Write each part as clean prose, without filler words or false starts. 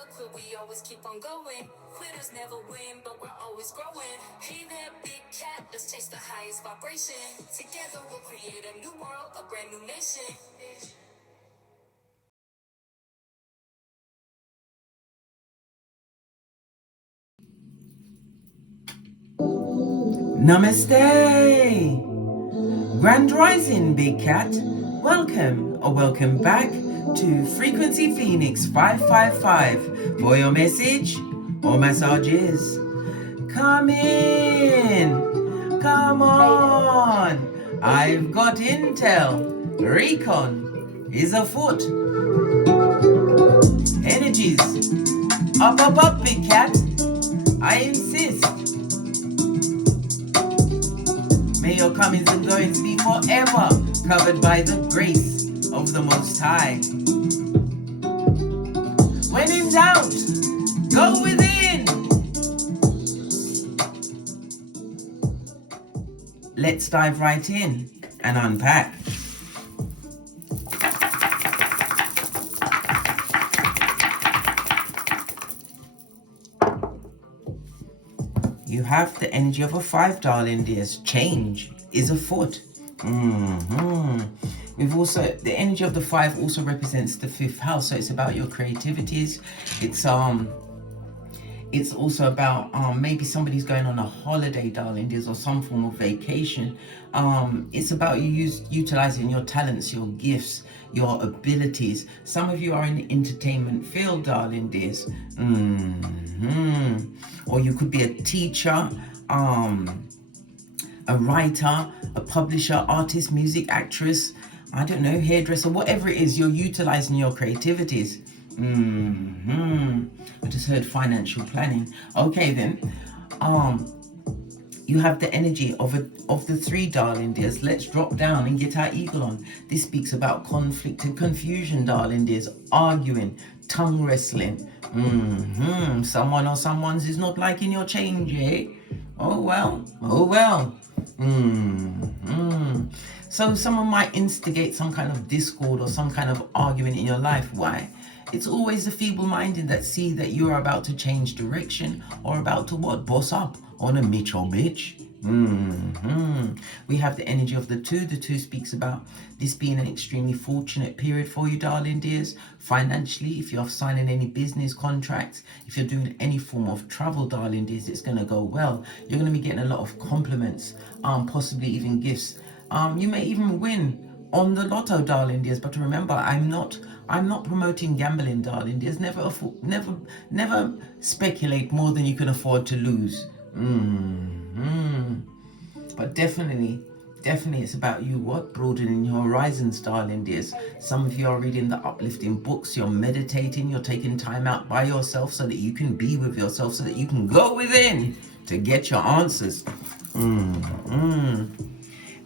never quit, we always keep on going. Quitters never win, but we're always growing. Hey there, big cat, let's chase the highest vibration. Together we'll create a new world, a brand new nation. Namaste! Grand Rising, Big Cat. Welcome back to Frequency Phoenix 555 for your message or massages. Come in! Come on! I've got intel. Recon is afoot. Energies. Up, Big Cat. I insist. May your comings and goings be forever covered by the grace of the Most High. When in doubt, go within. Let's dive right in and unpack. You have the energy of a 5, darling dears. Change is afoot. We've also, the energy of the 5 also represents the 5th house, so it's about your creativities. It's also about maybe somebody's going on a holiday, darling dears, or some form of vacation. It's about you utilizing your talents, your gifts, your abilities. Some of you are in the entertainment field, darling dears. Or you could be a teacher, a writer, a publisher, artist, music, actress, I don't know, hairdresser, whatever it is, you're utilizing your creativities. I just heard financial planning. Okay then, you have the energy of the 3, darling dears. Let's drop down and get our eagle on. This speaks about conflict and confusion, darling dears. Arguing, tongue wrestling. Someone or someone's is not liking your change, eh? Oh well. So someone might instigate some kind of discord or some kind of argument in your life. Why? It's always the feeble-minded that see that you are about to change direction or about to what? Boss up on a Mitch or bitch. We have the energy of the 2. The 2 speaks about this being an extremely fortunate period for you, darling dears. Financially, if you're signing any business contracts, if you're doing any form of travel, darling dears, it's going to go well. You're going to be getting a lot of compliments, possibly even gifts. You may even win on the lotto, darling dears. But remember, I'm not promoting gambling, darling dears. Never speculate more than you can afford to lose. But definitely it's about you broadening your horizons, darling dears. Some of you are reading the uplifting books, you're meditating, you're taking time out by yourself so that you can be with yourself, so that you can go within to get your answers.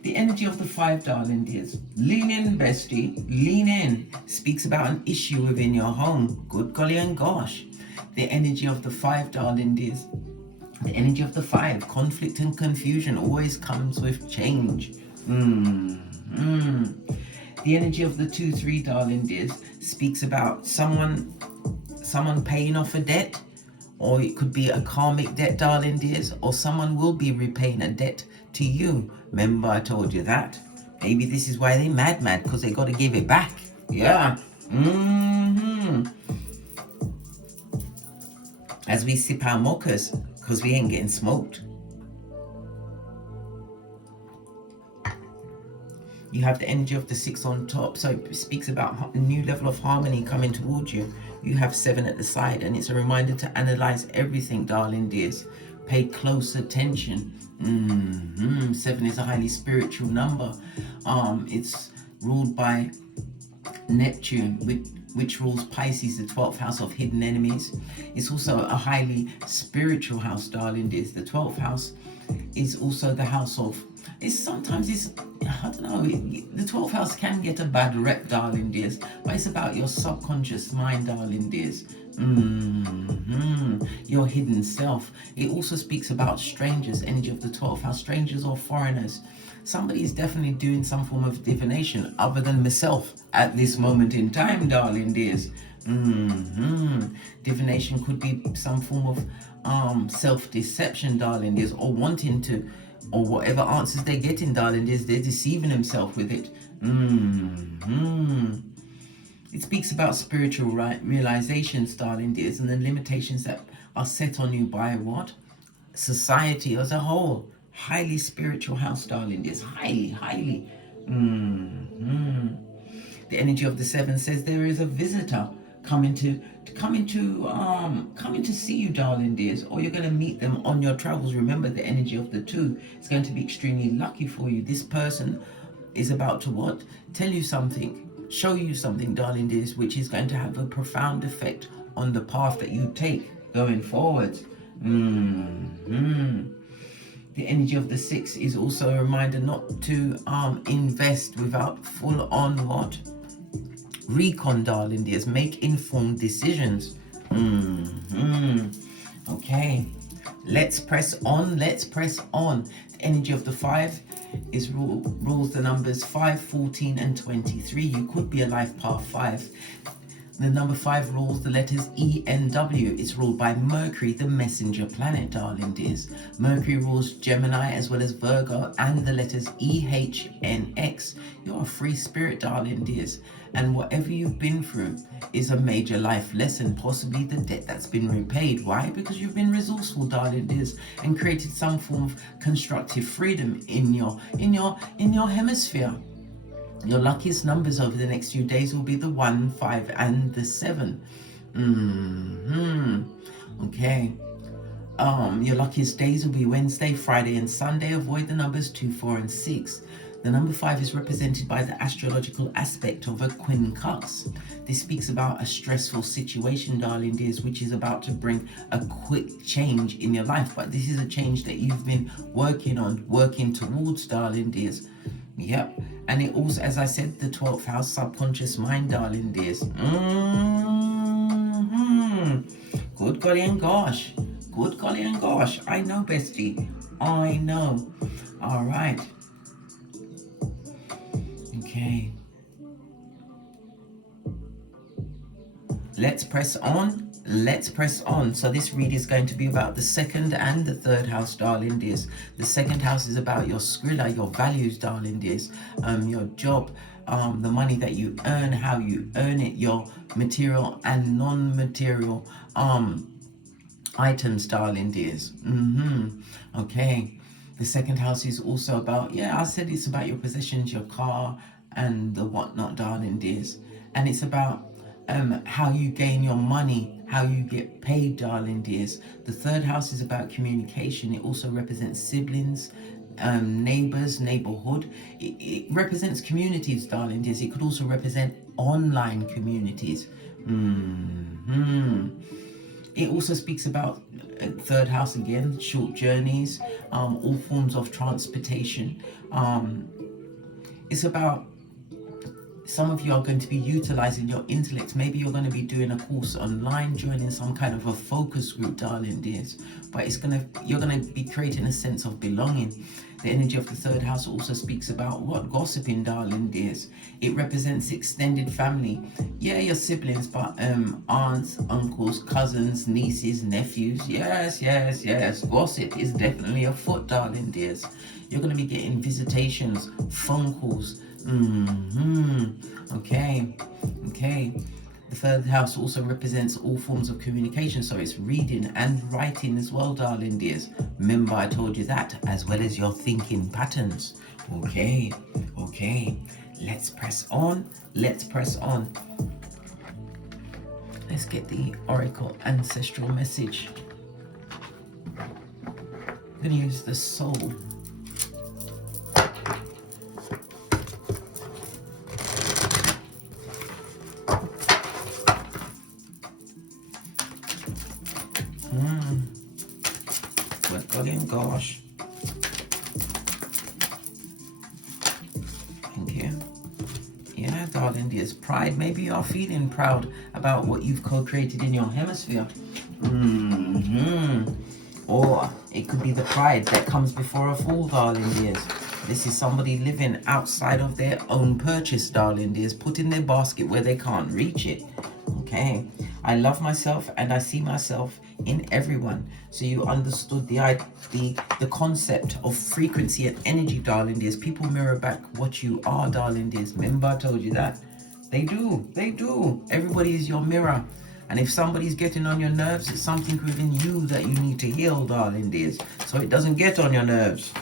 The energy of the 5, darling dears. Lean in, bestie. Lean in. Speaks about an issue within your home. Good golly and gosh. The energy of the 5, darling dears. The energy of the 5. Conflict and confusion always comes with change. The energy of the 2, 3, darling dears. Speaks about someone paying off a debt. Or it could be a karmic debt, darling dears. Or someone will be repaying a debt to you. Remember I told you that? Maybe this is why they mad, because they got to give it back. Yeah. As we sip our mochas, because we ain't getting smoked. You have the energy of the 6 on top, so it speaks about a new level of harmony coming towards you. You have 7 at the side, and it's a reminder to analyze everything, darling dears. Pay close attention. 7 is a highly spiritual number. It's ruled by Neptune, which rules Pisces, the 12th house of hidden enemies. It's also a highly spiritual house, darling dears. The 12th house is also the house of, I don't know, the 12th house can get a bad rep, darling dears, but it's about your subconscious mind, darling dears. Your hidden self. It also speaks about strangers, energy of the 12th house, strangers or foreigners. Somebody is definitely doing some form of divination other than myself at this moment in time, darling dears. Divination could be some form of self-deception, darling dears, or wanting to, or whatever answers they're getting, darling dears, they're deceiving themselves with it. It speaks about spiritual realizations, darling dears, and the limitations that are set on you by what? Society as a whole. Highly spiritual house, darling dears. Highly. The energy of the 7 says there is a visitor coming to see you, darling dears, or you're going to meet them on your travels. Remember, the energy of the 2 is going to be extremely lucky for you. This person is about to what? Tell you something, show you something, darling dears, which is going to have a profound effect on the path that you take going forward. The energy of the 6 is also a reminder not to invest without full on what? Recon, darling dears. Make informed decisions. Okay, let's press on. The energy of the 5 is rules the numbers 5, 14 and 23. You could be a life path 5. The number 5 rules the letters E and W. It's ruled by Mercury, the messenger planet, darling dears. Mercury rules Gemini as well as Virgo, and the letters E, H, N, X. You're a free spirit, darling dears. And whatever you've been through is a major life lesson, possibly the debt that's been repaid. Why? Because you've been resourceful, darling dears, and created some form of constructive freedom in your hemisphere. Your luckiest numbers over the next few days will be the 1, 5, and the 7. Okay. Your luckiest days will be Wednesday, Friday, and Sunday. Avoid the numbers 2, 4, and 6. The number 5 is represented by the astrological aspect of a quincunx. This speaks about a stressful situation, darling dears, which is about to bring a quick change in your life. But this is a change that you've been working towards, darling dears. Yep. And it also, as I said, the 12th house, subconscious mind, darling dears. Good golly and gosh. Good golly and gosh. I know, bestie. I know. All right. Okay. Let's press on. So this read is going to be about the 2nd and the 3rd house, darling dears. The 2nd house is about your skrilla, your values, darling dears, your job, the money that you earn, how you earn it, your material and non-material items, darling dears. Okay. The 2nd house is also about, I said it's about your possessions, your car and the whatnot, darling dears. And it's about how you gain your money, how you get paid, darling dears. The 3rd house is about communication. It also represents siblings, neighbors, neighborhood. It represents communities, darling dears. It could also represent online communities. It also speaks about 3rd house again, short journeys, all forms of transportation. It's about, some of you are going to be utilizing your intellect. Maybe you're going to be doing a course online, joining some kind of a focus group, darling dears. But you're going to be creating a sense of belonging. The energy of the 3rd house also speaks about what? Gossiping, darling dears. It represents extended family. Yeah, your siblings, but aunts, uncles, cousins, nieces, nephews. Yes. Gossip is definitely afoot, darling dears. You're going to be getting visitations, phone calls. Okay. The 3rd house also represents all forms of communication, so it's reading and writing as well, darling dears. Remember, I told you that, as well as your thinking patterns. Okay. Let's press on. Let's get the oracle ancestral message. I'm going to use the soul. Gosh. Thank you. Yeah, darling dears. Pride. Maybe you are feeling proud about what you've co-created in your hemisphere. Or it could be the pride that comes before a fall, darling dears. This is somebody living outside of their own purchase, darling dears, putting their basket where they can't reach it. Okay, I love myself and I see myself in everyone. So you understood the concept of frequency and energy, darling dears. People mirror back what you are, darling dears. Remember I told you that? They do. Everybody is your mirror. And if somebody's getting on your nerves, it's something within you that you need to heal, darling dears, so it doesn't get on your nerves.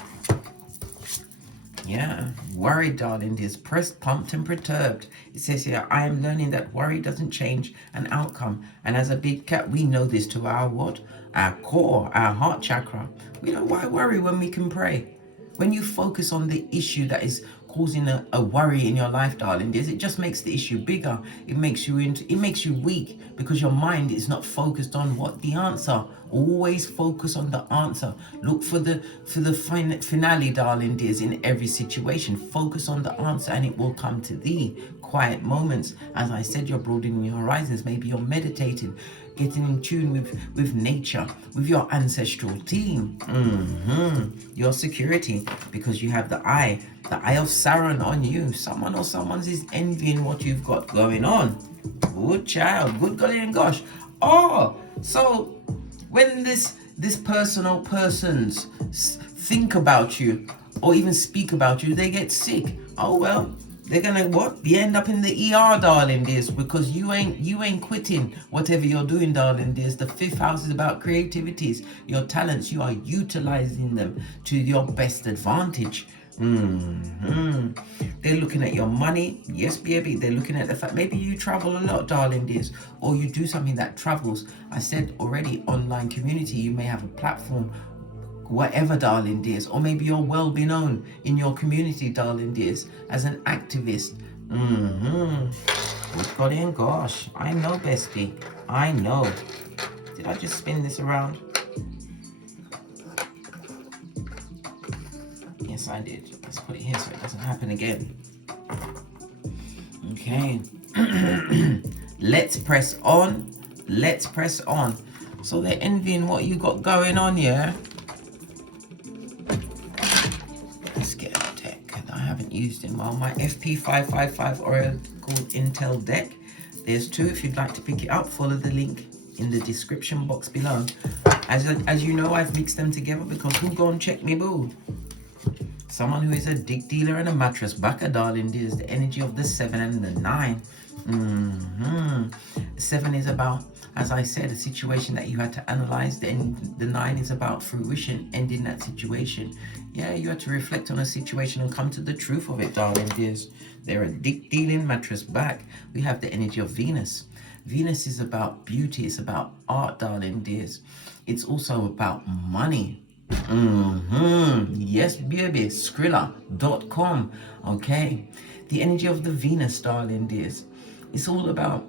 Yeah, worried, darling dears, pressed, pumped, and perturbed. It says here, I am learning that worry doesn't change an outcome. And as a big cat, we know this to our what? Our core, our heart chakra. We know why worry when we can pray. When you focus on the issue that is causing a worry in your life, darling dears, it just makes the issue bigger. It makes you weak because your mind is not focused on what the answer. Always focus on the answer. Look for the finale, darling dears, in every situation. Focus on the answer and it will come to thee. Quiet moments. As I said, you're broadening your horizons. Maybe you're meditating, getting in tune with nature, with your ancestral team, your security, because you have the eye of Sauron on you. Someone or someone's is envying what you've got going on. Good child, good golly and gosh. Oh, so when this person or persons think about you or even speak about you, they get sick. Oh well, they're gonna what? You end up in the ER, darling dears, because you ain't quitting whatever you're doing, darling dears. The 5th house is about creativities, your talents. You are utilizing them to your best advantage. They're looking at your money. Yes, baby. They're looking at the fact maybe you travel a lot, darling dears, or you do something that travels. I said already, online community. You may have a platform, whatever, darling dears, or maybe you're well known in your community, darling dears, as an activist. Good golly and gosh, I know, bestie. I know. Did I just spin this around? Yes, I did. Let's put it here so it doesn't happen again. Okay. Let's press on. Let's press on. So they're envying what you got going on, yeah? Let's get a deck that I haven't used in a while. My FP555 Oracle Intel deck. There's 2 if you'd like to pick it up. Follow the link in the description box below. As you know, I've mixed them together because who go and check me, boo? Someone who is a dick dealer and a mattress backer, darling dears. The energy of the 7 and the 9. 7 is about, as I said, a situation that you had to analyze. Then the 9 is about fruition, ending that situation. Yeah, you had to reflect on a situation and come to the truth of it, darling dears. They're a dick dealing mattress back. We have the energy of Venus. Venus is about beauty. It's about art, darling dears. It's also about money. Yes, baby. Skrilla.com. Okay. The energy of the Venus, darling dears. It's all about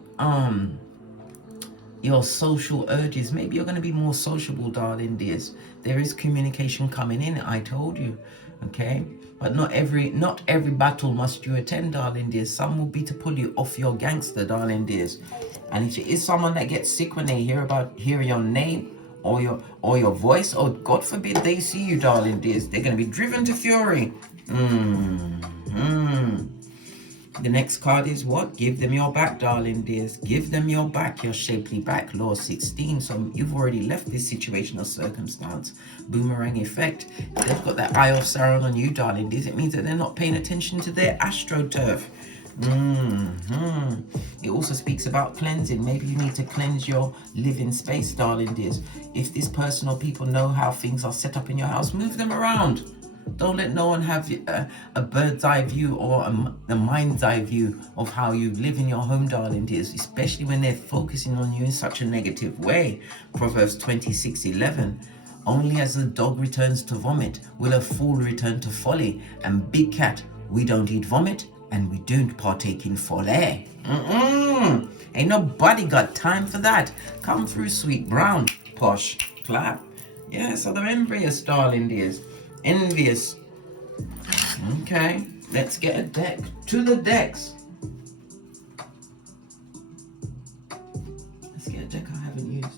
your social urges. Maybe you're going to be more sociable, darling dears. There is communication coming in, I told you. Okay. But not every battle must you attend, darling dears. Some will be to pull you off your gangster, darling dears. And if it is someone that gets sick when they hear your name or your voice, or God forbid they see you, darling dears, they're going to be driven to fury. The next card is what? Give them your back, darling dears. Give them your back, your shapely back. Law 16. So you've already left this situation or circumstance. Boomerang effect. They've got that eye of Sauron on you, darling dears. It means that they're not paying attention to their astroturf. It also speaks about cleansing. Maybe you need to cleanse your living space, darling dears. If this person or people know how things are set up in your house, move them around. Don't let no one have a bird's eye view or a mind's eye view of how you live in your home, darling dears, especially when they're focusing on you in such a negative way. Proverbs 26:11. Only as a dog returns to vomit will a fool return to folly. And big cat, we don't eat vomit and we don't partake in folly. Ain't nobody got time for that. Come through, sweet brown. Posh. Clap. Yeah, so they're envious, darling dears. Envious. Okay, let's get a deck. To the decks. Let's get a deck I haven't used.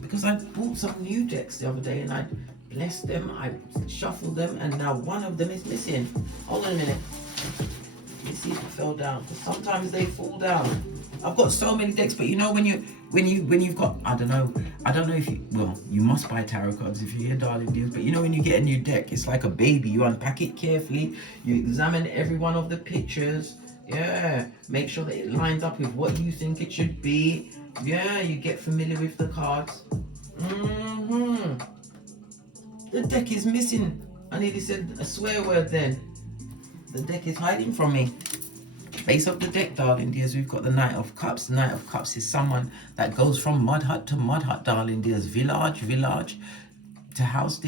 Because I bought some new decks the other day and I bless them, I shuffle them, and now one of them is missing. Hold on a minute. Let me see if it fell down, because sometimes they fall down. I've got so many decks, but you know when you've got, I don't know if you, well, you must buy tarot cards if you're here, darling dears, but you know when you get a new deck, it's like a baby. You unpack it carefully, you examine every one of the pictures, yeah, make sure that it lines up with what you think it should be, yeah, you get familiar with the cards. The deck is missing. I nearly said a swear word then. The deck is hiding from me. Base of the deck, darling dears, we've got the Knight of Cups. The Knight of Cups is someone that goes from mud hut to mud hut, darling dears. Village to house.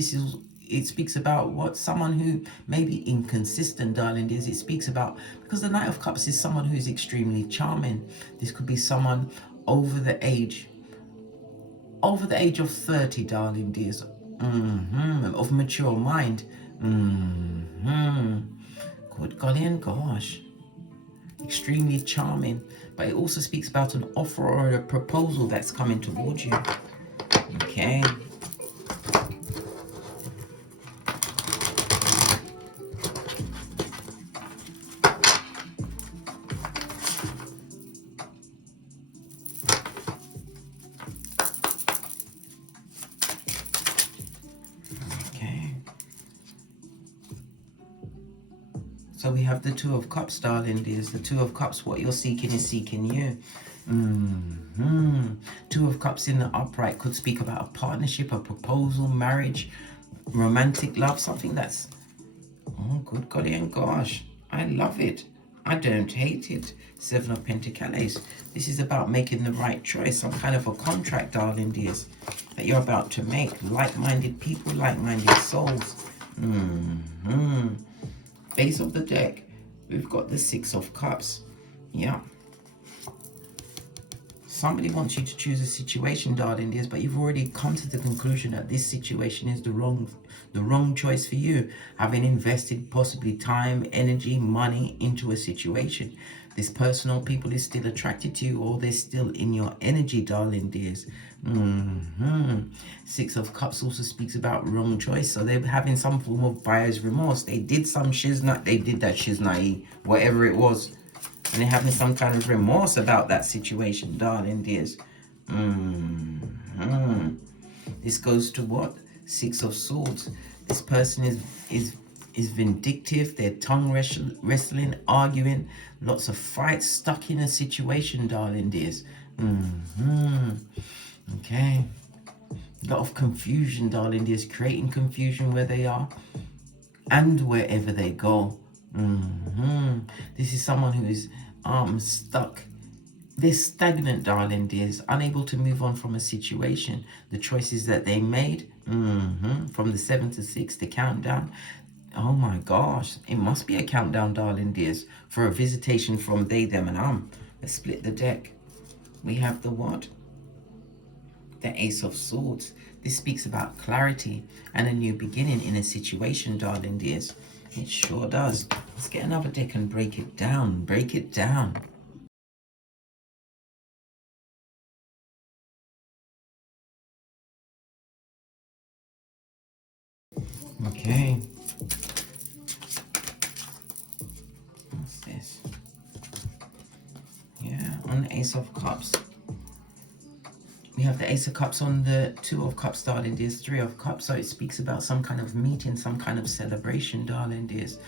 It speaks about what someone who may be inconsistent, darling dears. It speaks about, because the Knight of Cups is someone who's extremely charming. This could be someone over the age of 30, darling dears. Of mature mind. Good golly and gosh. Extremely charming, but it also speaks about an offer or a proposal that's coming towards you. Okay. So we have the Two of Cups, darling dears. The Two of Cups, what you're seeking is seeking you. Two of Cups in the upright could speak about a partnership, a proposal, marriage, romantic love, something that's, oh, good golly and gosh, I love it. I don't hate it. Seven of Pentacles. This is about making the right choice, some kind of a contract, darling dears, that you're about to make. Like-minded people, like-minded souls. Base of the deck, we've got the Six of Cups. Yeah. Somebody wants you to choose a situation, darling dears, but you've already come to the conclusion that this situation is the wrong choice for you, having invested possibly time, energy, money into a situation. This person or people is still attracted to you, or they're still in your energy, darling dears. Six of Cups also speaks about wrong choice, so they're having some form of buyer's remorse. They did some shiznai, they did that shiznai, whatever it was, and they're having some kind of remorse about that situation, darling dears. This goes to what? Six of Swords. This person is vindictive. They're tongue wrestling, arguing, lots of fights, stuck in a situation, darling dears. Okay. A lot of confusion, darling dears, creating confusion where they are and wherever they go. This is someone who is stuck. They're stagnant, darling dears, unable to move on from a situation. The choices that they made, from the 7 to 6, the countdown. Oh my gosh, it must be a countdown, darling dears, for a visitation from they, them, and Let's split the deck. We have the what? The Ace of Swords. This speaks about clarity and a new beginning in a situation, darling dears. It sure does. Let's get another deck and break it down. Break it down. Okay. What's this? Yeah, on the Ace of Cups. We have the Ace of Cups on the Two of Cups, darling dears. Three of Cups, so it speaks about some kind of meeting, some kind of celebration, darling dears.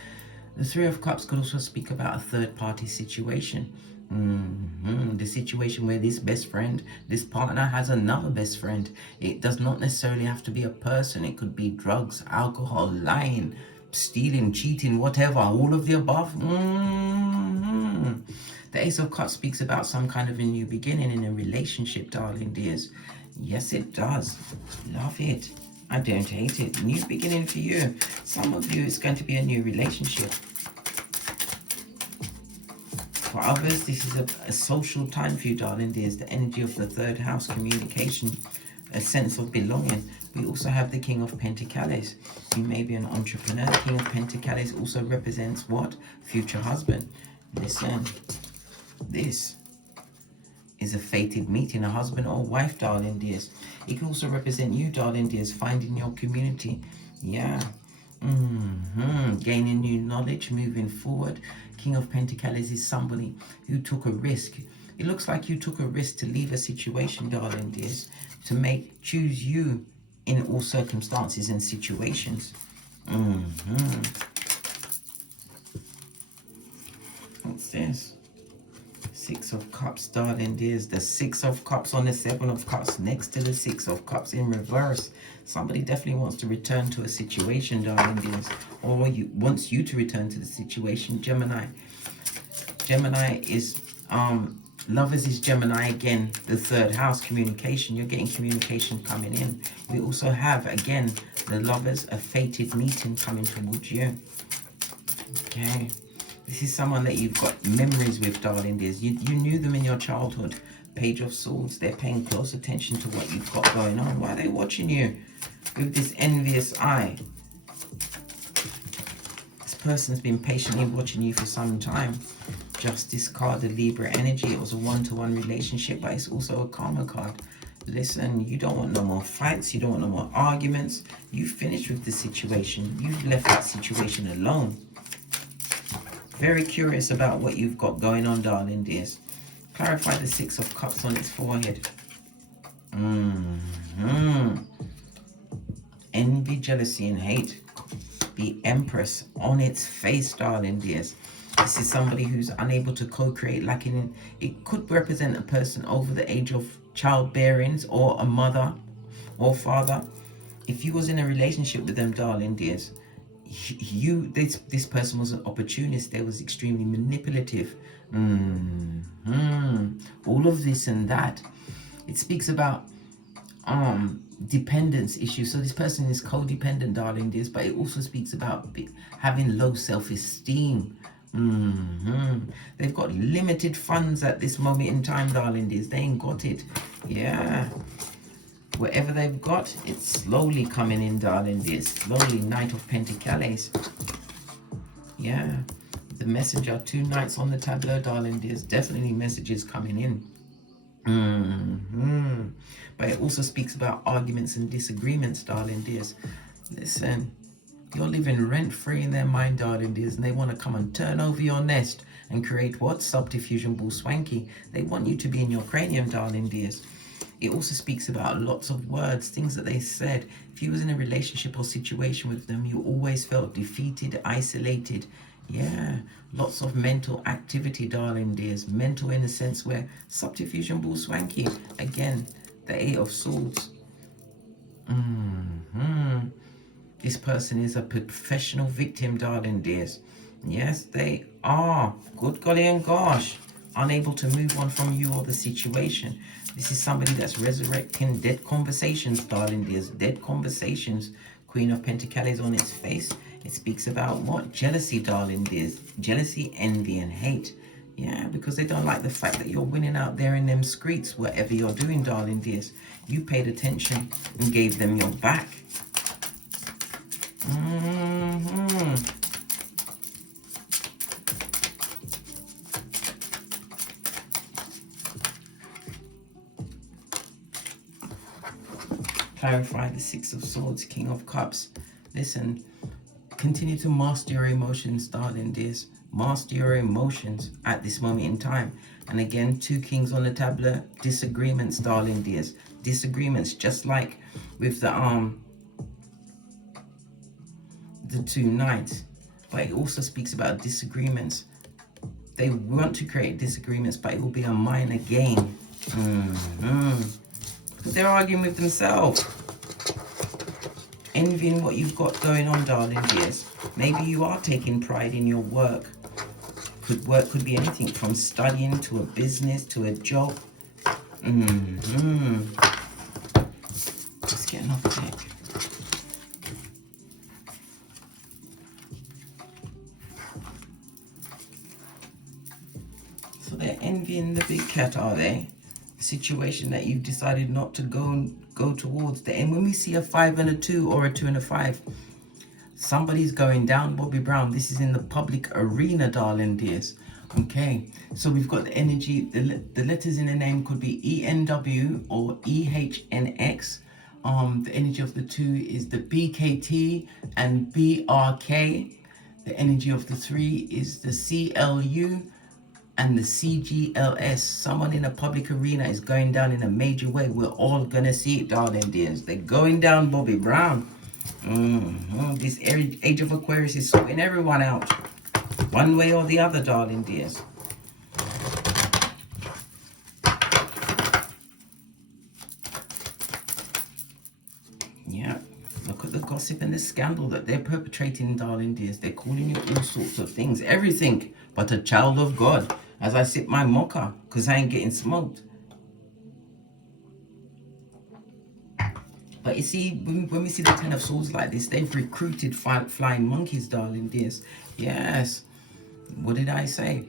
The Three of Cups could also speak about a third-party situation. The situation where this best friend, this partner has another best friend. It does not necessarily have to be a person. It could be drugs, alcohol, lying, stealing, cheating, whatever. All of the above. The Ace of Cups speaks about some kind of a new beginning in a relationship, darling dears. Yes, it does. Love it. I don't hate it. New beginning for you. Some of you, it's going to be a new relationship. For others, this is a social time for you, darling dears. The energy of the third house, communication, a sense of belonging. We also have the King of Pentacles. You may be an entrepreneur. The King of Pentacles also represents what? Future husband. Listen. This is a fated meeting, a husband or wife, darling dears. It can also represent you, darling dears, finding your community. Yeah. Gaining new knowledge, moving forward. King of Pentacles is somebody who took a risk. It looks like you took a risk to leave a situation, darling dears, to choose you in all circumstances and situations. What's this? Six of Cups, darling dears. The Six of Cups on the Seven of Cups next to the Six of Cups in reverse. Somebody definitely wants to return to a situation, darling dears, or wants you to return to the situation. Gemini. Gemini is Lovers is Gemini again, the third house, communication. You're getting communication coming in. We also have, again, the Lovers, a fated meeting coming towards you. Okay. This is someone that you've got memories with, darling dears. You knew them in your childhood. Page of Swords. They're paying close attention to what you've got going on. Why are they watching you with this envious eye? This person's been patiently watching you for some time. Justice card, the Libra energy. It was a one-to-one relationship, but it's also a karma card. Listen, you don't want no more fights. You don't want no more arguments. You finished with the situation. You've left that situation alone. Very curious about what you've got going on, darling dears. Clarify the Six of Cups on its forehead. Envy, jealousy, and hate. The Empress on its face, darling dears. This is somebody who's unable to co-create, it could represent a person over the age of childbearings, or a mother or father. If you was in a relationship with them, darling dears, this person was an opportunist. They was extremely manipulative. All of this and that. It speaks about dependence issues. So this person is codependent, darling dears, but it also speaks about having low self-esteem. They've got limited funds at this moment in time, darling dears. They ain't got it. Yeah. Whatever they've got, it's slowly coming in, darling dears. Slowly. Knight of Pentacles. Yeah. The Messenger. 2 knights on the tableau, darling dears. Definitely messages coming in. But it also speaks about arguments and disagreements, darling dears. Listen. You're living rent-free in their mind, darling dears, and they want to come and turn over your nest and create what? Subterfuge and bull swanky. They want you to be in your cranium, darling dears. It also speaks about lots of words, things that they said. If you was in a relationship or situation with them, you always felt defeated, isolated. Yeah, lots of mental activity, darling dears. Mental in a sense where subterfuge and bull swanky. Again, the Eight of Swords. This person is a professional victim, darling dears. Yes, they are. Good golly and gosh. Unable to move on from you or the situation. This is somebody that's resurrecting dead conversations, darling dears. Dead conversations. Queen of Pentacles on its face. It speaks about what? Jealousy, darling dears. Jealousy, envy, and hate. Yeah, because they don't like the fact that you're winning out there in them streets, whatever you're doing, darling dears. You paid attention and gave them your back. Clarify the Six of Swords, King of Cups. Listen, continue to master your emotions, darling dears. Master your emotions at this moment in time. And again, 2 kings on the tableau. Disagreements, darling dears. Disagreements, just like with the 2 knights. But it also speaks about disagreements. They want to create disagreements, but it will be a minor gain. Because they're arguing with themselves. Envying what you've got going on, darling dears. Maybe you are taking pride in your work. Work could be anything from studying to a business to a job. Let's get another deck. So they're envying the big cat, are they? A situation that you've decided not to go towards. And when we see a 5 and a 2 or a 2 and a 5, Somebody's going down, Bobby Brown. This is in the public arena, darling dears. Okay, so we've got the energy, the letters in the name could be ENW or EHNX. The energy of the 2 is the BKT and BRK. The energy of the 3 is the CLU and the CGLS. Someone in a public arena is going down in a major way. We're all gonna see it, darling dears. They're going down, Bobby Brown. This age of Aquarius is sorting everyone out, one way or the other, darling dears. Yeah, look at the gossip and the scandal that they're perpetrating, darling dears. They're calling you all sorts of things, everything but a child of God. As I sip my mocha, because I ain't getting smoked. But you see, when we see the 10 of Swords like this, they've recruited flying monkeys, darling dears. Yes. What did I say?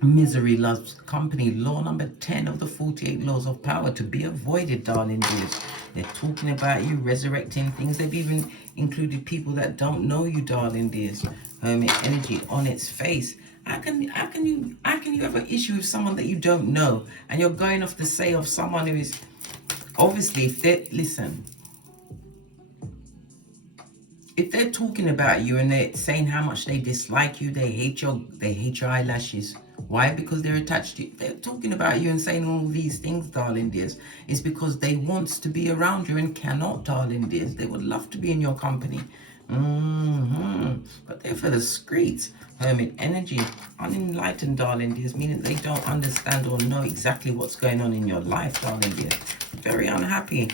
Misery loves company. Law number 10 of the 48 laws of power, to be avoided, darling dears. They're talking about you, resurrecting things. They've even included people that don't know you, darling dears. Hermit energy on its face. How can you have an issue with someone that you don't know, and you're going off the say of someone who is obviously, if they're talking about you and they're saying how much they dislike you, they hate your eyelashes. Why? Because they're attached to you. They're talking about you and saying all these things, darling dears. It's because they want to be around you and cannot, darling dears. They would love to be in your company. But they're for the streets. Hermit energy, unenlightened, darling dears, meaning they don't understand or know exactly what's going on in your life, darling dears. Very unhappy.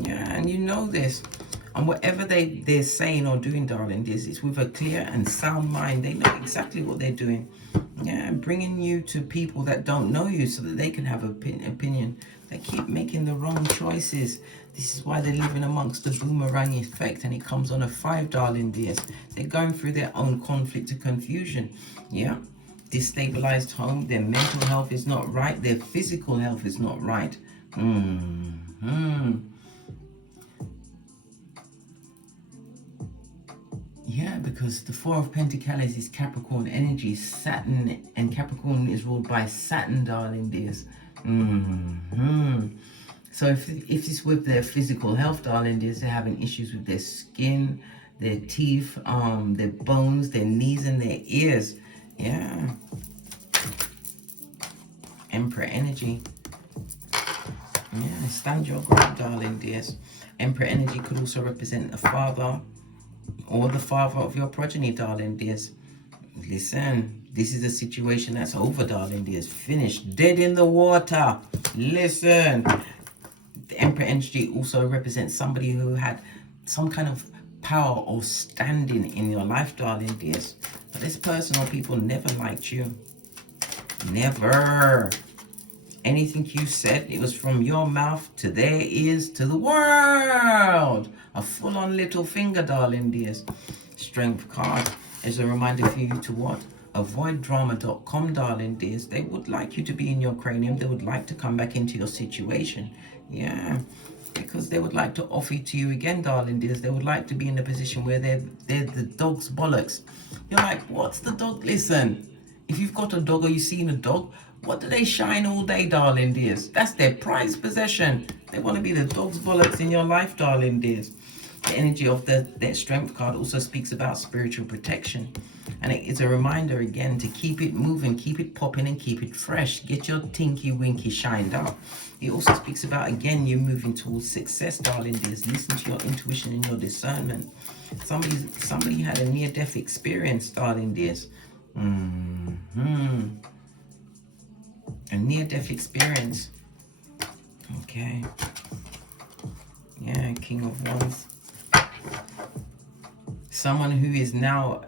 Yeah, and you know this. And whatever they're saying or doing, darling dears, it's with a clear and sound mind. They know exactly what they're doing. Yeah, and bringing you to people that don't know you so that they can have an opinion. They keep making the wrong choices. This is why they're living amongst the boomerang effect, and it comes on a 5, darling dears. They're going through their own conflict and confusion. Yeah, destabilized home. Their mental health is not right. Their physical health is not right. Yeah, because the 4 of Pentacles is Capricorn energy, Saturn, and Capricorn is ruled by Saturn, darling dears. So if it's with their physical health, darling dears, they're having issues with their skin, their teeth, their bones, their knees, and their ears. Yeah. Emperor energy. Yeah, stand your ground, darling dears. Emperor energy could also represent a father or the father of your progeny, darling dears. Listen, this is a situation that's over, darling dears. Finished. Dead in the water. Listen. The Emperor energy also represents somebody who had some kind of power or standing in your life, darling dears. But this person or people never liked you. Never. Anything you said, it was from your mouth to their ears to the world. A full-on little finger, darling dears. Strength card is a reminder for you to what? Avoiddrama.com, darling dears. They would like you to be in your cranium. They would like to come back into your situation. Yeah, because they would like to offer to you again, darling dears. They would like to be in a position where they're the dog's bollocks. You're like, what's the dog? Listen, if you've got a dog or you've seen a dog, what do they shine all day, darling dears? That's their prized possession. They want to be the dog's bollocks in your life, darling dears. The energy of their strength card also speaks about spiritual protection. And it's a reminder again to keep it moving, keep it popping, and keep it fresh. Get your tinky winky shined up. It also speaks about, again, you moving towards success, darling dears. Listen to your intuition and your discernment. Somebody had a near-death experience, darling dears. A near-death experience. Okay. Yeah, King of Wands. Someone who is now,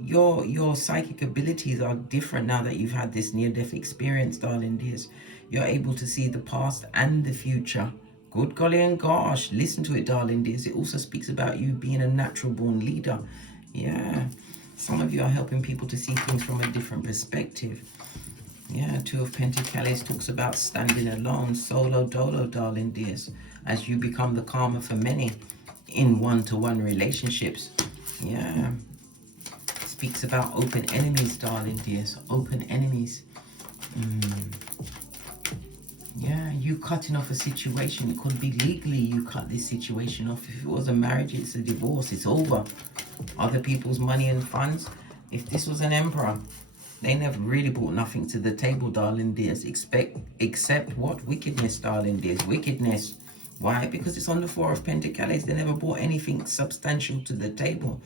your psychic abilities are different now that you've had this near-death experience, darling dears. You're able to see the past and the future. Good golly and gosh, listen to it, darling dears. It also speaks about you being a natural-born leader. Yeah, some of you are helping people to see things from a different perspective. Yeah, 2 of Pentacles talks about standing alone, solo dolo, darling dears. as you become the karma for many in one-to-one relationships. Yeah. Speaks about open enemies, darling dears. Open enemies. Yeah, you cutting off a situation. It could be legally you cut this situation off. If it was a marriage, it's a divorce. It's over. Other people's money and funds. If this was an emperor, they never really brought nothing to the table, darling dears. Except what? Wickedness, darling dears. Wickedness. Why? Because it's on the Four of Pentacles. They never brought anything substantial to the table.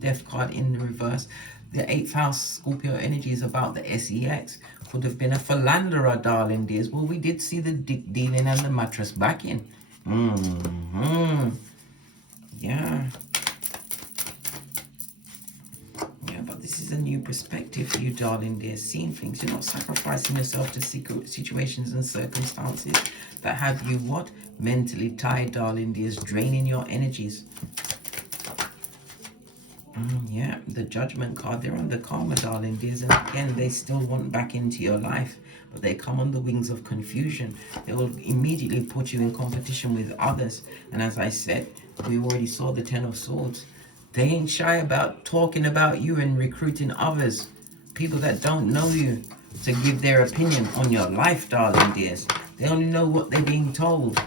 Death card in the reverse. The 8th house Scorpio energy is about the SEX. Could have been a philanderer, darling dears. Well, we did see the dick dealing and the mattress backing. Yeah. Yeah, but this is a new perspective for you, darling dear. Seeing things. You're not sacrificing yourself to secret situations and circumstances that have you what? Mentally tied, darling dears. Draining your energies. Yeah, the Judgment card. They're on the karma, darling dears. And again, they still want back into your life. But they come on the wings of confusion. They will immediately put you in competition with others. And as I said, we already saw the Ten of Swords. They ain't shy about talking about you and recruiting others. People that don't know you to give their opinion on your life, darling dears. They only know what they're being told.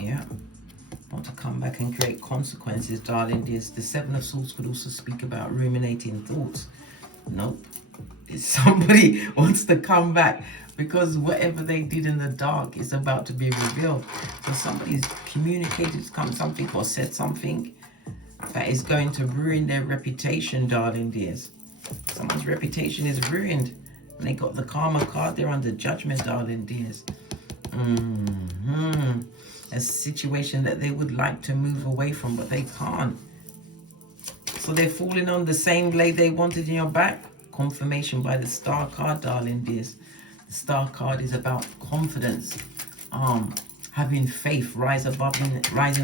Yeah. Want to come back and create consequences, darling dears. The Seven of Swords could also speak about ruminating thoughts. Nope. If somebody wants to come back because whatever they did in the dark is about to be revealed. So somebody's communicated something or said something that is going to ruin their reputation, darling dears. Someone's reputation is ruined. And they got the karma card. They're under judgment, darling dears. A situation that they would like to move away from, but they can't. So they're falling on the same blade they wanted in your back. Confirmation by the Star card, darling dears. The Star card is about confidence, having faith, rising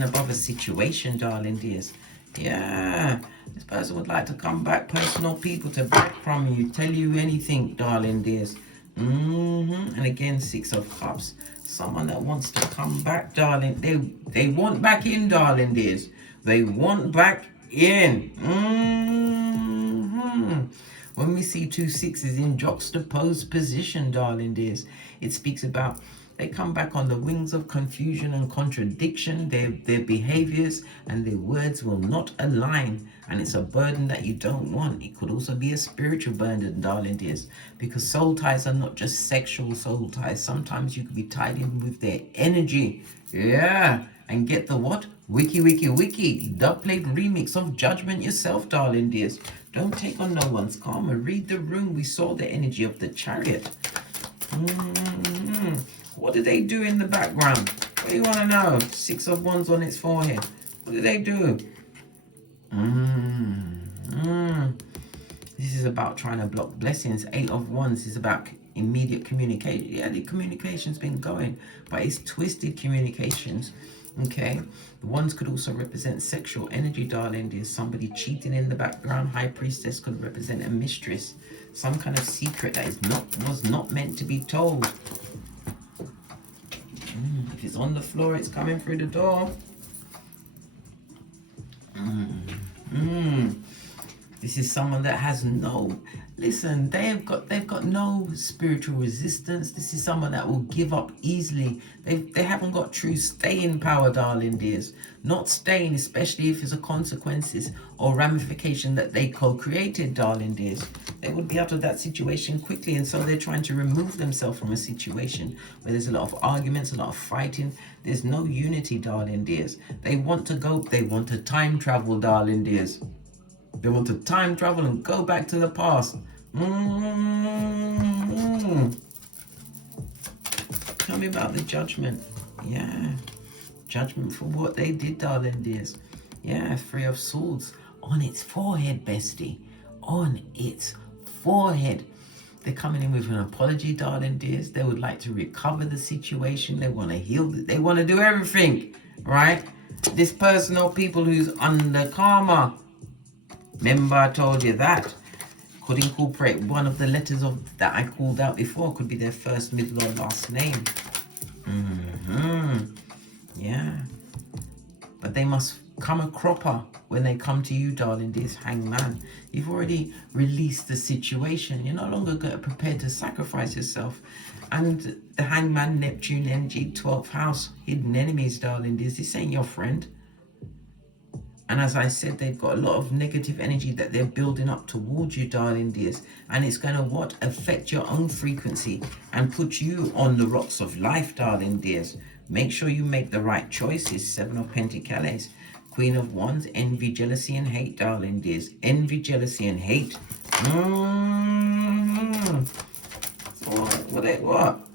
above a situation, darling dears. Yeah, this person would like to come back, personal people to back from you, tell you anything, darling dears. And again, Six of Cups. Someone that wants to come back, darling. They want back in, darling dears. They want back in. When we see 2 6s in juxtaposed position, darling dears, it speaks about they come back on the wings of confusion and contradiction. Their behaviors and their words will not align. And it's a burden that you don't want. It could also be a spiritual burden, darling dears. Because soul ties are not just sexual soul ties. Sometimes you could be tied in with their energy. Yeah. And get the what? Wiki, wiki, wiki. Dub-played remix of Judgment yourself, darling dears. Don't take on no one's karma. Read the room. We saw the energy of the Chariot. What did they do in the background? What do you want to know? 6 of Wands on its forehead. What did they do? This is about trying to block blessings. 8 of Wands is about immediate communication. Yeah, the communication's been going, but it's twisted communications. Okay, the Wands could also represent sexual energy, darling. There's somebody cheating in the background. High Priestess could represent a mistress, some kind of secret that was not meant to be told. If it's on the floor, it's coming through the door. This is someone that has no, listen, they've got no spiritual resistance. This is someone that will give up easily. They haven't got true staying power, darling dears. Not staying, especially if it's a consequences or ramification that they co-created, darling dears. They would be out of that situation quickly, and so they're trying to remove themselves from a situation where there's a lot of arguments, a lot of fighting. There's no unity, darling dears. They want to time travel, darling dears. They want to time travel and go back to the past. Tell me about the Judgment. Yeah. Judgment for what they did, darling dears. Yeah, 3 of Swords. On its forehead, bestie. On its forehead. They're coming in with an apology, darling dears. They would like to recover the situation. They want to heal. They want to do everything, right? This person or people who's under karma. Remember I told you that. Could incorporate one of the letters of that I called out before. Could be their first, middle, or last name. Yeah. But they must come a cropper when they come to you, darling, this hangman. You've already released the situation. You're no longer prepared to sacrifice yourself. And the hangman, Neptune energy, 12th house, hidden enemies, darling, this ain't your friend. And as I said, they've got a lot of negative energy that they're building up towards you, darling dears. And it's going to what? Affect your own frequency and put you on the rocks of life, darling dears. Make sure you make the right choices. 7 of Pentacles, Queen of Wands, envy, jealousy, and hate, darling dears. Envy, jealousy, and hate. What?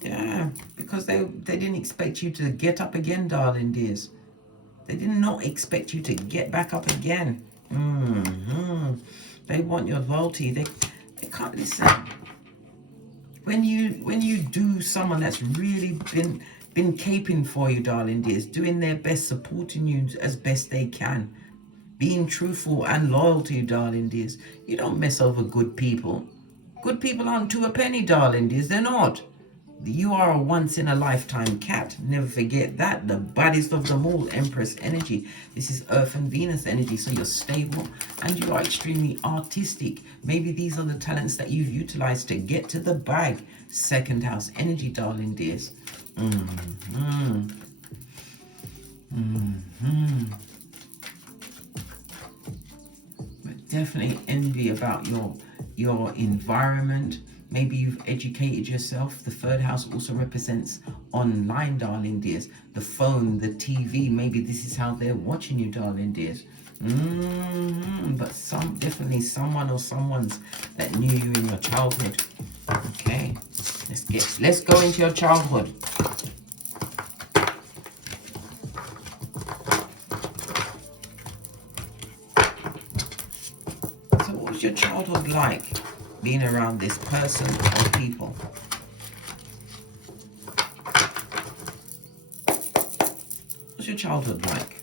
Yeah, because they didn't expect you to get up again, darling dears. They did not expect you to get back up again. They want your loyalty. They can't listen. When you do someone that's really been caping for you, darling dears, doing their best, supporting you as best they can, being truthful and loyal to you, darling dears. You don't mess over good people. Good people aren't to a penny, darling dears. They're not. You are a once-in-a-lifetime cat. Never forget that. The baddest of them all, Empress energy. This is Earth and Venus energy, so you're stable and you are extremely artistic. Maybe these are the talents that you've utilized to get to the bag. Second house energy, darling dears. But definitely envy about your environment. Maybe you've educated yourself. The third house also represents online, darling dears. The phone, the TV. Maybe this is how they're watching you, darling dears. But definitely someone or someone's that knew you in your childhood. Okay, let's go into your childhood. So what was your childhood like? Being around this person or people. What's your childhood like?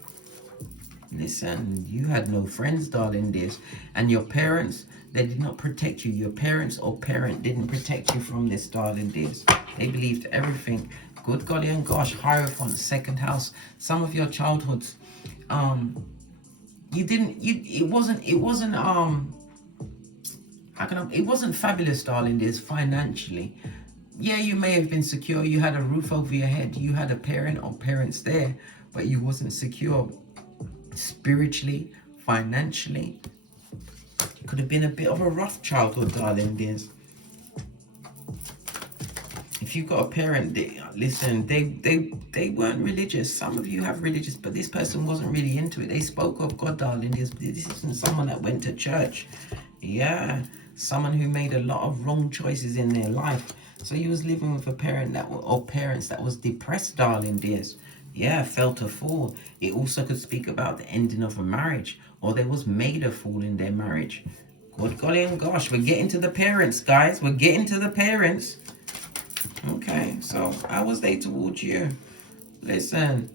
Listen, you had no friends, darling dears. And your parents, they did not protect you. Your parents or parent didn't protect you from this, darling dears. They believed everything. Good golly and gosh, Hierophant, second house. Some of your childhoods, it wasn't fabulous, darling dears, financially. Yeah, you may have been secure. You had a roof over your head. You had a parent or parents there, but you wasn't secure spiritually, financially. Could have been a bit of a rough childhood, darling dears. If you've got a parent, they weren't religious. Some of you have religious, but this person wasn't really into it. They spoke of God, darling dears. This isn't someone that went to church. Yeah. Someone who made a lot of wrong choices in their life. So you was living with a parent or parents that was depressed, darling dears. Yeah, felt a fall. It also could speak about the ending of a marriage, or they was made a fool in their marriage. Good golly and gosh, we're getting to the parents, guys. We're getting to the parents. Okay, so how was they towards you? Listen,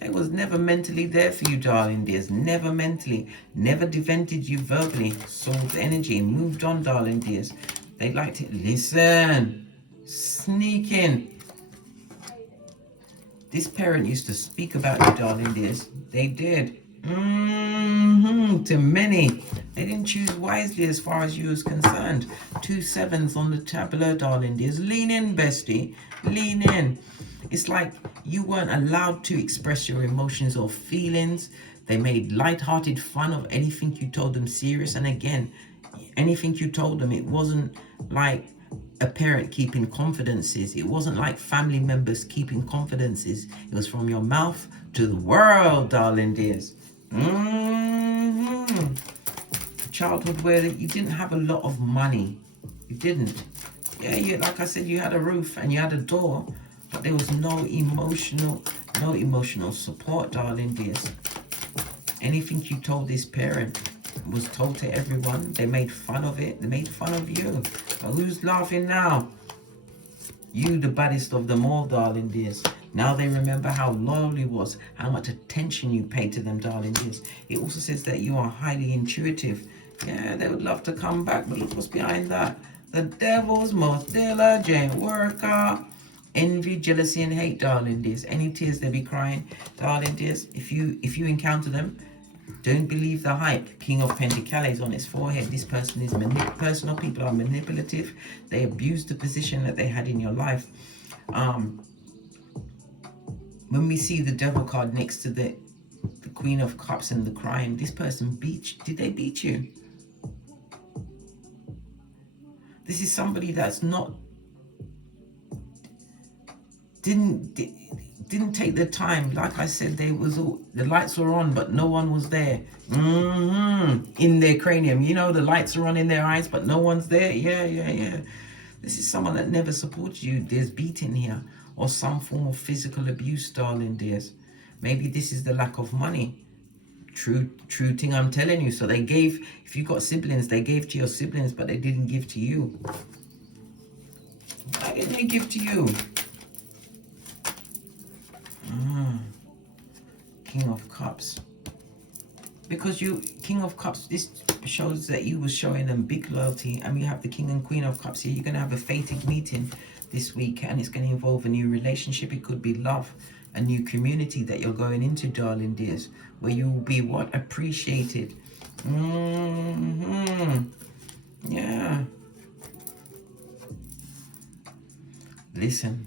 they was never mentally there for you, darling dears. Never mentally. Never defended you verbally. Sold energy. Moved on, darling dears. They liked it. Listen. Sneaking. This parent used to speak about you, darling dears. They did. To many. They didn't choose wisely as far as you was concerned. 2 7s on the tableau, darling dears. Lean in, bestie. Lean in. It's like you weren't allowed to express your emotions or feelings. They made light-hearted fun of anything you told them serious. And again, anything you told them, it wasn't like a parent keeping confidences. It wasn't like family members keeping confidences. It was from your mouth to the world, darling dears. Childhood where you didn't have a lot of money. You didn't. Yeah, like I said, you had a roof and you had a door, but there was no emotional support, darling dears. Anything you told this parent, was told to everyone. They made fun of it. They made fun of you. But who's laughing now? You, the baddest of them all, darling dears. Now they remember how loyal you was, how much attention you paid to them, darling dears. It also says that you are highly intuitive. Yeah, they would love to come back, but look what's behind that. The devil's most diligent worker. Envy, jealousy, and hate, darling dears. Any tears they be crying, darling dears. If you encounter them, don't believe the hype. King of Pentacles on his forehead. This person is personal. People are manipulative. They abuse the position that they had in your life. When we see the devil card next to the Queen of Cups and the crying, this person did they beat you? This is somebody that's didn't take the time. Like I said, the lights were on, but no one was there. In their cranium, you know, the lights are on in their eyes, but no one's there. Yeah. This is someone that never supports you. There's beating here, or some form of physical abuse, darling dears. Maybe this is the lack of money. True thing I'm telling you. So they gave, if you got siblings, they gave to your siblings, but they didn't give to you. Why didn't they give to you? King of Cups. Because King of Cups, this shows that you was showing them big loyalty. And you have the King and Queen of Cups here. You're going to have a fated meeting this week, and it's going to involve a new relationship. It could be love, a new community that you're going into, darling dears, where you will be what? Appreciated. Yeah. Listen.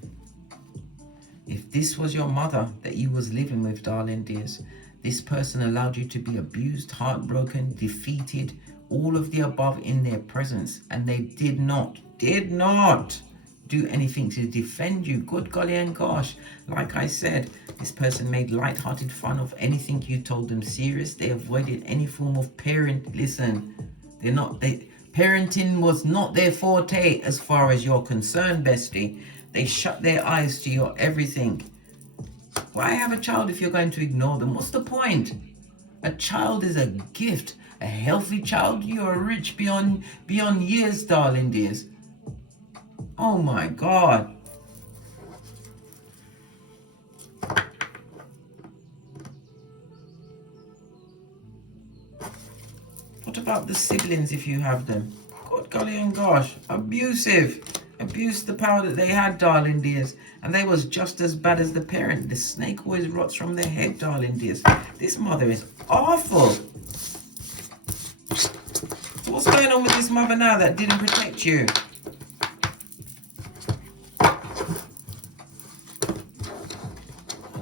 If this was your mother that you was living with, darling dears, this person allowed you to be abused, heartbroken, defeated, all of the above in their presence, and they did not do anything to defend you. Good golly and gosh. Like I said, this person made light-hearted fun of anything you told them serious. They avoided any form of parenting was not their forte as far as you're concerned, bestie. They shut their eyes to your everything. Why have a child if you're going to ignore them? What's the point? A child is a gift. A healthy child, you are rich beyond years, darling dears. Oh my God. What about the siblings if you have them? Good golly and gosh. Abusive. Abused the power that they had, darling dears. And they was just as bad as the parent. The snake always rots from their head, darling dears. This mother is awful. So what's going on with this mother now that didn't protect you?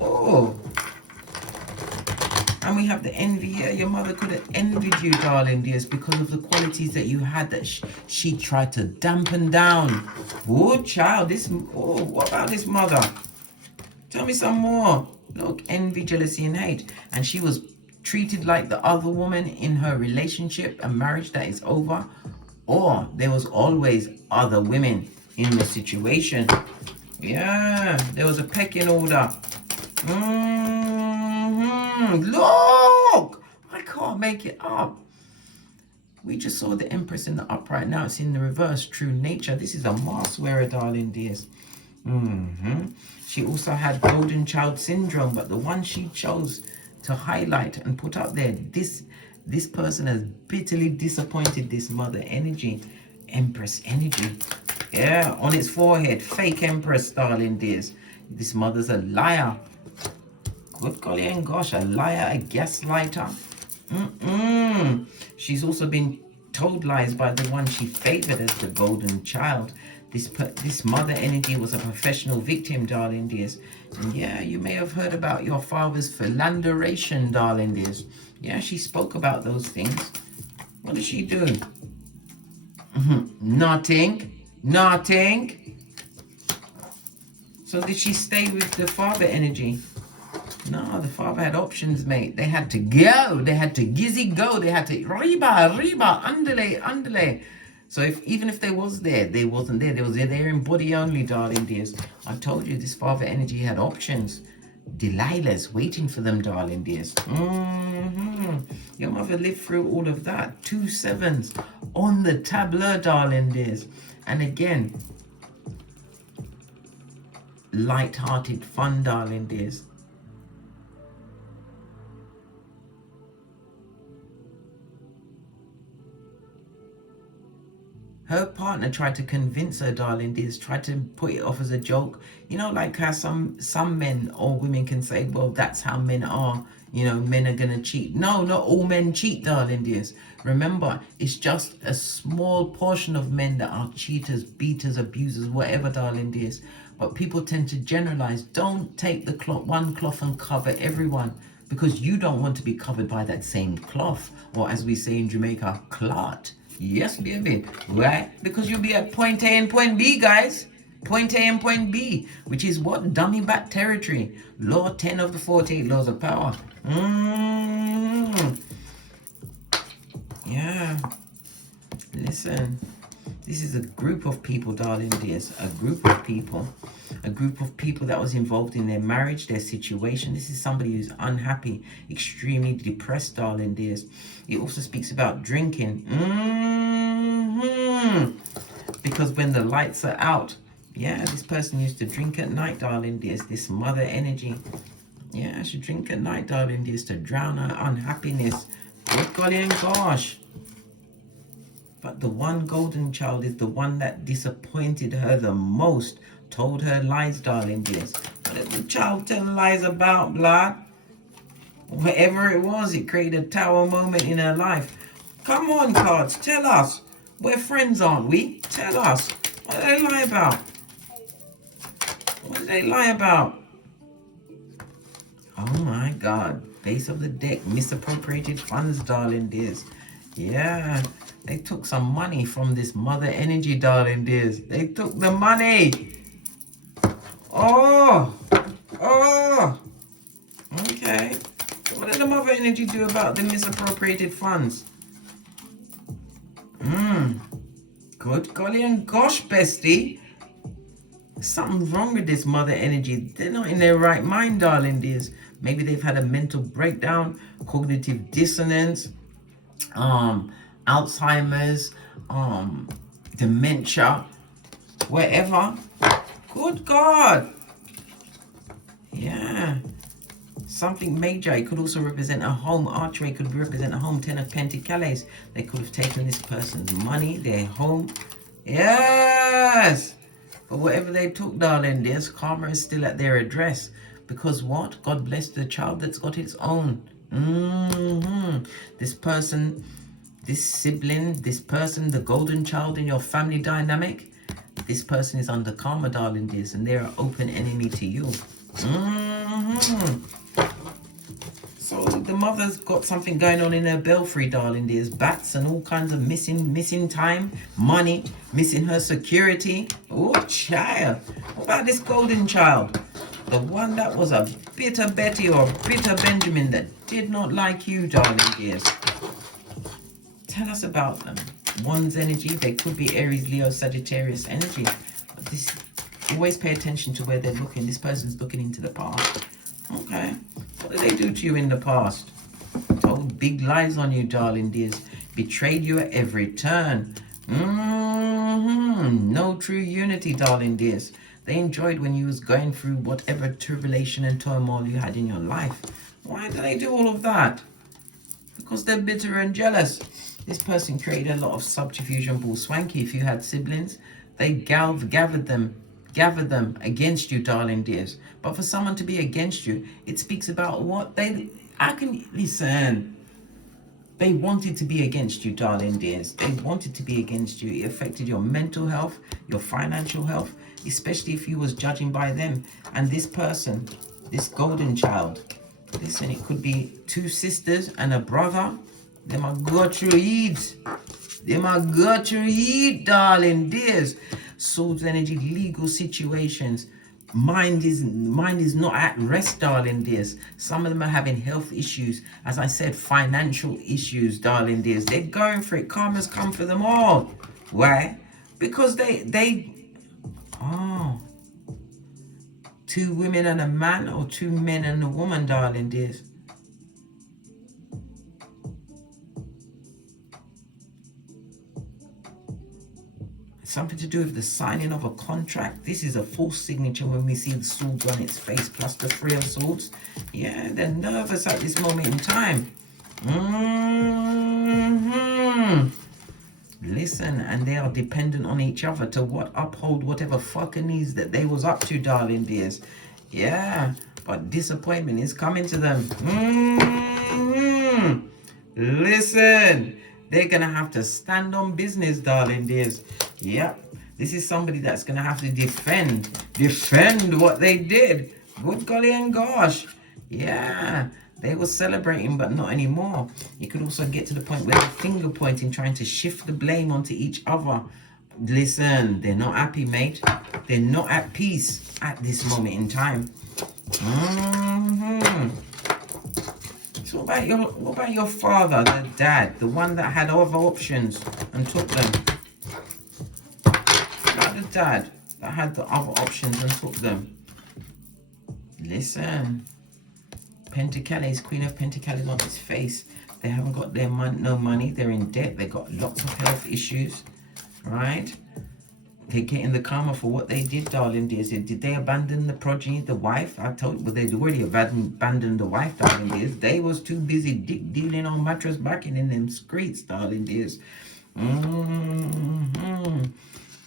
Oh. And we have the envy here. Your mother could have envied you, darling dears, because of the qualities that you had that she tried to dampen down. Oh, child, what about this mother? Tell me some more. Look, envy, jealousy, and hate. And she was treated like the other woman in her relationship and marriage that is over. Or there was always other women in the situation. Yeah, there was a pecking order. Look! I can't make it up. We just saw the Empress in the upright. Now it's in the reverse. True nature. This is a mask wearer, darling dears. She also had golden child syndrome, but the one she chose to highlight and put up there, this person has bitterly disappointed this mother energy. Empress energy. Yeah, on its forehead. Fake Empress, darling dears. This mother's a liar. Good golly and gosh, a liar, a gaslighter. She's also been told lies by the one she favored as the golden child. This mother energy was a professional victim, darling dears. And yeah, you may have heard about your father's philanderation, darling dears. Yeah, she spoke about those things. What did she do? Nothing. So did she stay with the father energy? No, the father had options, mate. They had to go. They had to gizzy go. They had to riba, andale. So even if they was there, they wasn't there. They was there in body only, darling dears. I told you this father energy had options. Delilah's waiting for them, darling dears. Your mother lived through all of that. 2 sevens on the tableau, darling dears. And again, light-hearted fun, darling dears. Her partner tried to convince her, darling dears, tried to put it off as a joke. You know, like how some men or women can say, well, that's how men are. You know, men are going to cheat. No, not all men cheat, darling dears. Remember, it's just a small portion of men that are cheaters, beaters, abusers, whatever, darling dears. But people tend to generalize. Don't take the one cloth and cover everyone, because you don't want to be covered by that same cloth, or as we say in Jamaica, clot. Yes, baby. Right? Because you'll be at point A and point B, guys. Point A and point B, which is what? Dummy bat territory. Law 10 of the 48 laws of power. Yeah. Listen. This is a group of people, darling dears. A group of people. A group of people that was involved in their marriage, their situation. This is somebody who's unhappy, extremely depressed, darling dears. It also speaks about drinking. Because when the lights are out, yeah, this person used to drink at night, darling dears. This mother energy. Yeah, she drink at night, darling dears, to drown her unhappiness. Good golly and gosh. But the one golden child is the one that disappointed her the most. Told her lies, darling dears. What did the child tell lies about, blood? Whatever it was, it created a tower moment in her life. Come on, cards, tell us. We're friends, aren't we? Tell us. What did they lie about? What did they lie about? Oh my God. Base of the deck. Misappropriated funds, darling dears. Yeah. They took some money from this mother energy, darling dears. They took the money. Oh. Okay. What did the mother energy do about the misappropriated funds? Good golly and gosh, bestie. Something's wrong with this mother energy. They're not in their right mind, darling dears. Maybe they've had a mental breakdown, cognitive dissonance, Alzheimer's, dementia, wherever. Good God. Yeah. Something major. It could also represent a home. Archery could represent a home. 10 of Pentacles. They could have taken this person's money, their home. Yes. But whatever they took, darling, there's karma is still at their address. Because what? God bless the child that's got its own. This person, this sibling, this person, the golden child in your family dynamic, this person is under karma, darling dears, and they're an open enemy to you. So the mother's got something going on in her belfry, darling dears. Bats and all kinds of missing time, money, missing her security. Oh, child. What about this golden child? The one that was a bitter Betty or bitter Benjamin that did not like you, darling dears. Tell us about them. One's energy, they could be Aries, Leo, Sagittarius energy. But this, always pay attention to where they're looking. This person's looking into the past. Okay. What did they do to you in the past? Told big lies on you, darling dears. Betrayed you at every turn. No true unity, darling dears. They enjoyed when you was going through whatever tribulation and turmoil you had in your life. Why do they do all of that? Because they're bitter and jealous. This person created a lot of subterfuge and bull swanky. If you had siblings, they gathered them against you, darling dears. But for someone to be against you, it speaks about what they wanted to be against you, darling dears. They wanted to be against you. It affected your mental health, your financial health, especially if you was judging by them. And this person, this golden child, listen, it could be 2 sisters and a brother. Them are got you eat. Them are got you eat, darling dears. Swords energy, legal situations. Mind is not at rest, darling dears. Some of them are having health issues. As I said, financial issues, darling dears. They're going for it. Karma's come for them all. Why? Because 2 women and a man, or 2 men and a woman, darling dears. Something to do with the signing of a contract. This is a false signature when we see the sword on its face plus the 3 of swords. Yeah, they're nervous at this moment in time. Listen, and they are dependent on each other to uphold whatever fucking needs that they was up to, darling dears. Yeah, but disappointment is coming to them. Listen, they're gonna have to stand on business, darling dears. Yep, this is somebody that's gonna have to defend what they did. Good golly and gosh. Yeah, they were celebrating, but not anymore. You could also get to the point where they're finger pointing, trying to shift the blame onto each other. Listen, they're not happy, mate. They're not at peace at this moment in time. So what about your father, the dad, the one that had other options and took them? What about the dad that had the other options and took them? Listen. Pentacles, Queen of Pentacles on his face. They haven't got their no money. They're in debt. They got lots of health issues, right? They're getting the karma for what they did, darling dears. Did they abandon the progeny, the wife? I told you, well, they'd already abandoned the wife, darling dears. They was too busy dealing on mattress backing in them streets, darling dears.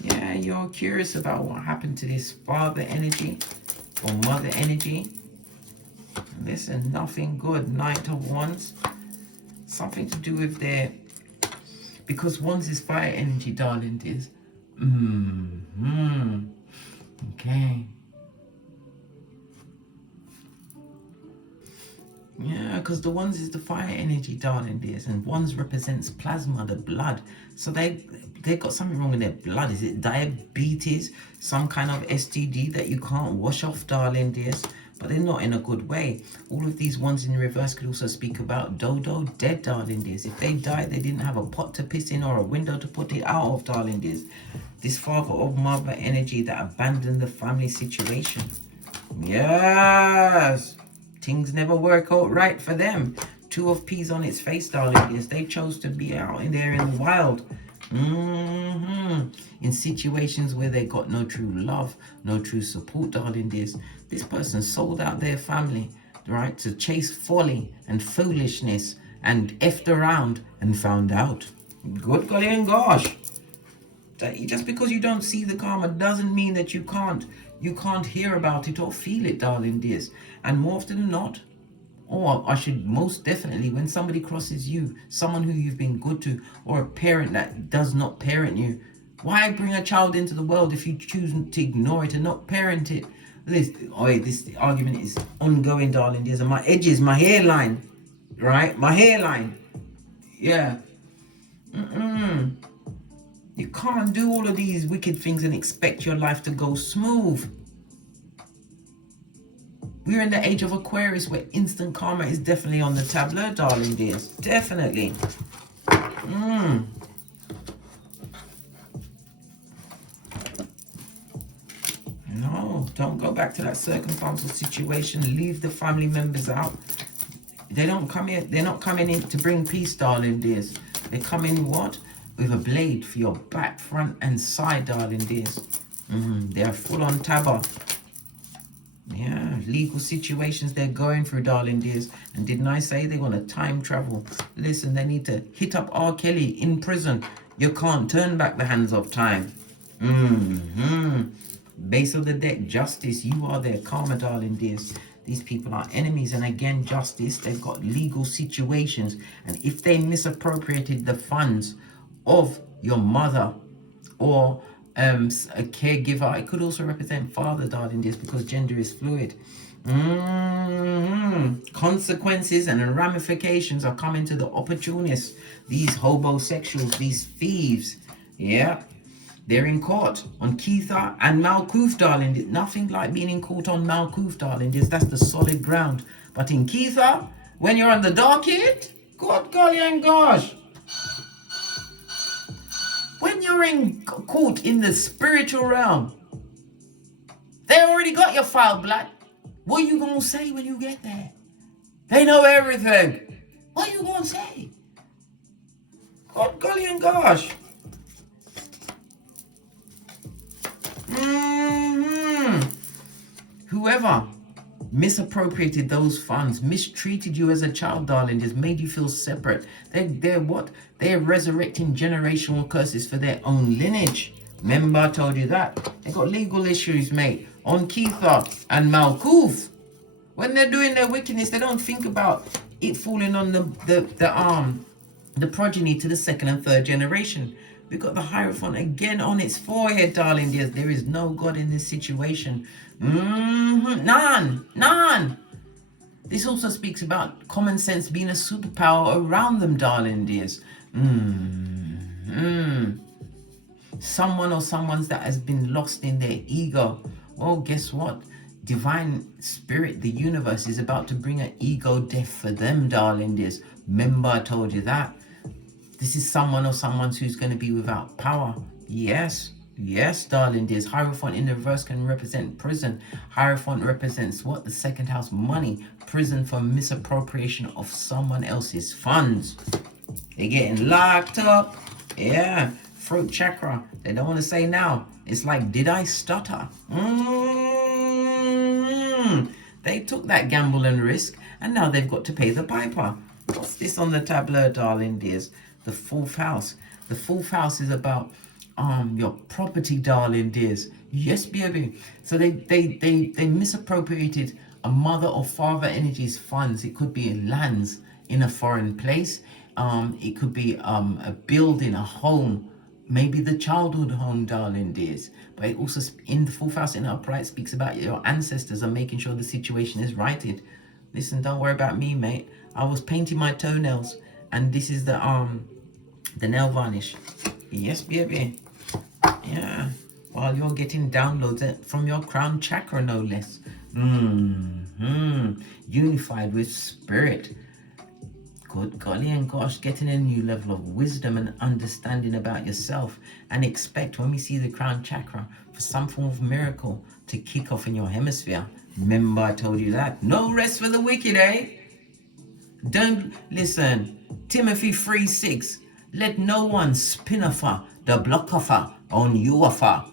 Yeah, you're curious about what happened to this father energy or mother energy. Listen, nothing good. Knight of Wands. Something to do with their... Because Wands is fire energy, darling dears. Okay. Yeah, because the Wands is the fire energy, darling dears. And Wands represents plasma, the blood. So they got something wrong in their blood. Is it diabetes? Some kind of STD that you can't wash off, darling dears? But they're not in a good way. All of these ones in reverse could also speak about dodo, dead, darling dears. If they died, they didn't have a pot to piss in or a window to put it out of, darling dears. This father or mother energy that abandoned the family situation. Yes. Things never work out right for them. 2 of Peas on its face, darling dears. They chose to be out in there in the wild. In situations where they got no true love, no true support, darling dears. This person sold out their family, right, to chase folly and foolishness and effed around and found out. Good golly and gosh. Just because you don't see the karma doesn't mean that you can't hear about it or feel it, darling dears. And more often than not, or I should most definitely, when somebody crosses you, someone who you've been good to, or a parent that does not parent you, why bring a child into the world if you choose to ignore it and not parent it? This argument is ongoing, darling dears. And my edges, my hairline, right? My hairline. Yeah. You can't do all of these wicked things and expect your life to go smooth. We're in the age of Aquarius where instant karma is definitely on the tableau, darling dears. Definitely. No, don't go back to that circumstantial situation. Leave the family members out. They don't come here. They're not coming in to bring peace, darling dears. They come in what? With a blade for your back, front, and side, darling dears. They're full on tabber. Yeah, legal situations they're going through, darling dears. And didn't I say they want to time travel? Listen, they need to hit up R. Kelly in prison. You can't turn back the hands of time. Base of the deck, justice. You are their karma, darling dears. These people are enemies, and again, justice. They've got legal situations, and if they misappropriated the funds of your mother or a caregiver, it could also represent father, darling dears, because gender is fluid. Consequences and ramifications are coming to the opportunists, these homosexuals, these thieves. Yeah. They're in court on Keitha and Malkuth, darling. Nothing like being in court on Malkuth, darling. That's the solid ground. But in Keitha, when you're on the dark end, God, golly and gosh. When you're in court in the spiritual realm, They already got your file, blood. What are you going to say when you get there? They know everything. What are you going to say? God, golly and gosh. Whoever misappropriated those funds, mistreated you as a child, darling, just made you feel separate. They're what? They're resurrecting generational curses for their own lineage. Remember, I told you that. They got legal issues, mate, on Keitha and Malkuth. When they're doing their wickedness, they don't think about it falling on the progeny to the second and third generation. We've got the Hierophant again on its forehead, darling dears. There is no God in this situation. None. This also speaks about common sense being a superpower around them, darling dears. Someone or someone's that has been lost in their ego. Well, guess what? Divine Spirit, the universe, is about to bring an ego death for them, darling dears. Remember, I told you that. This is someone or someone who's going to be without power. Yes, darling dears. Hierophant in the reverse can represent prison. Hierophant represents what? The second house, money. Prison for misappropriation of someone else's funds. They're getting locked up. Yeah. Throat chakra. They don't want to say now. It's like, did I stutter? They took that gamble and risk, and now they've got to pay the piper. What's this on the tableau, darling dears? The fourth house. The fourth house is about your property, darling dears. Yes, baby. So they misappropriated a mother or father energy's funds. It could be lands in a foreign place. It could be a building, a home, maybe the childhood home, darling dears. But it also, in the fourth house in upright, speaks about your ancestors and making sure the situation is righted. Listen, don't worry about me, mate. I was painting my toenails, and this is the nail varnish. Yes, baby. Yeah. While you're getting downloads from your crown chakra, no less. Unified with spirit. Good golly and gosh, getting a new level of wisdom and understanding about yourself, and expect, when we see the crown chakra, for some form of miracle to kick off in your hemisphere. Remember, I told you that. No rest for the wicked, eh? Don't listen. Timothy 3:6. Let no one spin offer the block offer on you offer.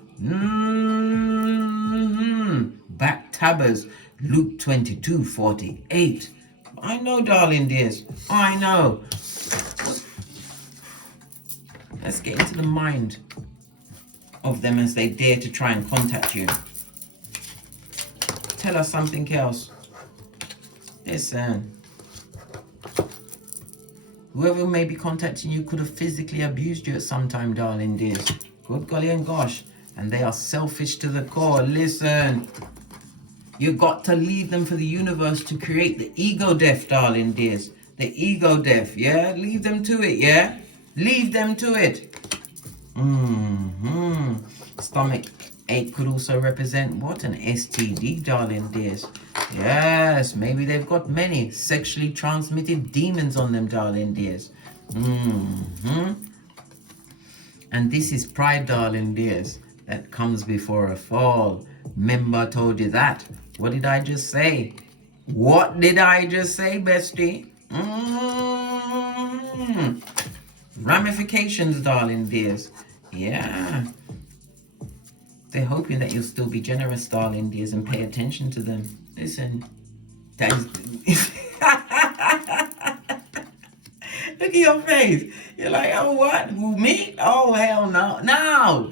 Backtabbers. Luke 22:48. I know, darling dears. I know. Let's get into the mind of them as they dare to try and contact you. Tell us something else. Listen. Whoever may be contacting you could have physically abused you at some time, darling dears. Good golly and gosh. And they are selfish to the core. Listen. You got to leave them for the universe to create the ego death, darling dears. The ego death, yeah? Leave them to it, yeah? Leave them to it. Stomach ache could also represent what? An STD, darling dears. Yes, maybe they've got many sexually transmitted demons on them, darling dears. And this is pride, darling dears, that comes before a fall. Remember, I told you that. What did I just say? What did I just say, bestie? Ramifications, darling dears. Yeah. They're hoping that you'll still be generous, darling dears, and pay attention to them. Listen, that is... Look at your face. You're like, oh, what? Who, me? Oh, hell no. No.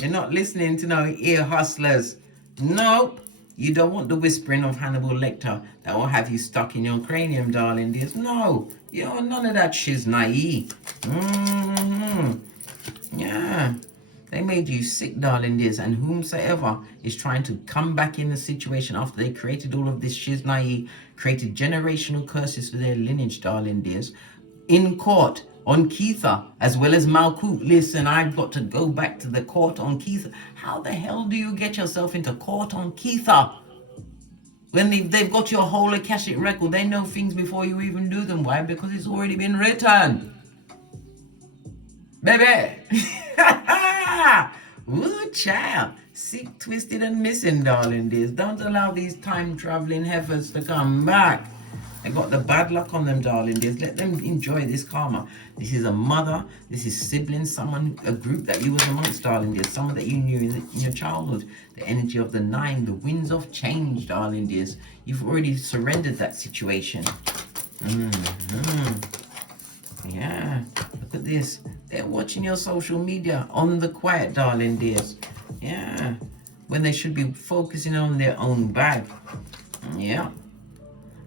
You're not listening to no ear hustlers. Nope. You don't want the whispering of Hannibal Lecter that will have you stuck in your cranium, darling dears. No. You're none of that shiznai. Yeah. They made you sick, darling dears, and whomsoever is trying to come back in the situation after they created all of this shiznai, created generational curses for their lineage, darling dears, in court on Keitha as well as Malkuth. Listen, I've got to go back to the court on Keitha. How the hell do you get yourself into court on Keitha? When they've got your whole Akashic record, they know things before you even do them. Why? Because it's already been written. Baby. Ooh, child. Sick, twisted, and missing, darling dears. Don't allow these time-traveling heifers to come back. They got the bad luck on them, darling dears. Let them enjoy this karma. This is a mother. This is siblings. Someone, a group that you was amongst, darling dears. Someone that you knew in your childhood. The energy of the 9, the winds of change, darling dears. You've already surrendered that situation. Yeah, look at this. They're watching your social media on the quiet, darling dears. Yeah, when they should be focusing on their own bag. Yeah.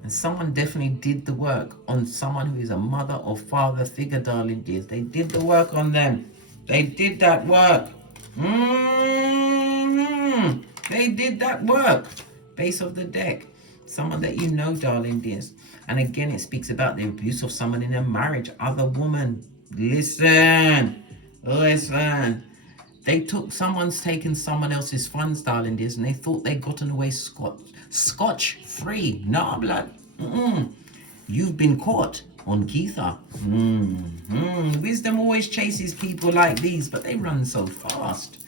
And someone definitely did the work on someone who is a mother or father figure, darling dears. They did the work on them. They did that work. They did that work. Base of the deck. Someone that you know, darling dears. And again, it speaks about the abuse of someone in a marriage. Other woman. Listen. Listen. Someone's taken someone else's funds, darling dears, and they thought they'd gotten away scotch free. Nah, blood. You've been caught on Keitha. Wisdom always chases people like these, but they run so fast.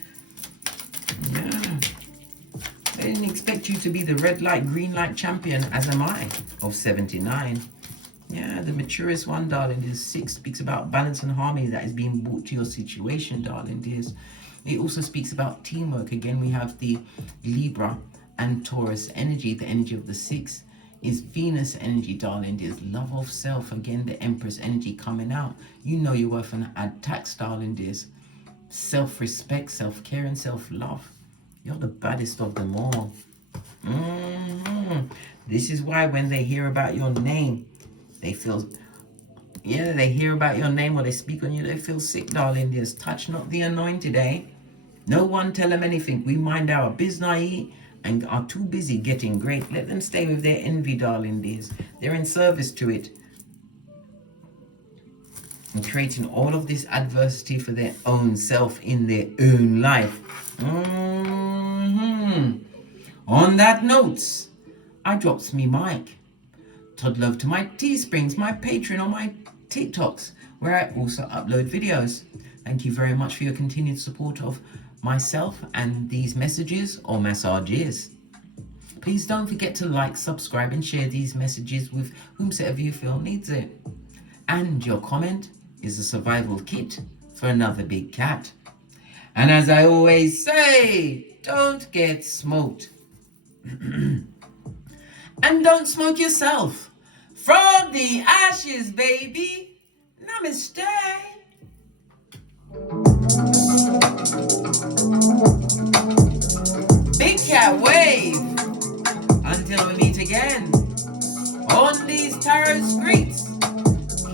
Yeah. They didn't expect you to be the red light, green light champion, as am I, of 79. Yeah, the maturest one, darling dears. 6 speaks about balance and harmony that is being brought to your situation, darling dears. It also speaks about teamwork. Again, we have the Libra and Taurus energy. The energy of the 6 is Venus energy, darling dears. Love of self. Again, the Empress energy coming out. You know your worth and add tax, darling dears. Self-respect, self-care, and self-love. You're the baddest of them all. This is why when they hear about your name, they feel... Yeah, they hear about your name or they speak on you, they feel sick, darling dears. Touch not the anointed, eh? No one tell them anything. We mind our business and are too busy getting great. Let them stay with their envy, darling dears. They're in service to it. And creating all of this adversity for their own self in their own life. On that note, I drops me mic. Todd love to my Teesprings, my Patreon, or my TikToks, where I also upload videos. Thank you very much for your continued support of myself and these messages or massages. Please don't forget to like, subscribe, and share these messages with whomsoever you feel needs it. And your comment is a survival kit for another big cat. And as I always say, don't get smoked. And don't smoke yourself. From the ashes, baby. Namaste. Big cat wave. Until we meet again on these tarot streets.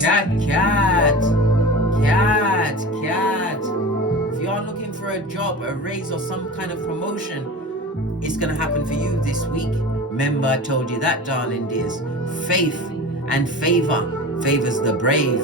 Cat, cat, cat, cat. If you are looking for a job, a raise, or some kind of promotion, it's going to happen for you this week. Remember, I told you that, darling dears. Faith and favor favors the brave.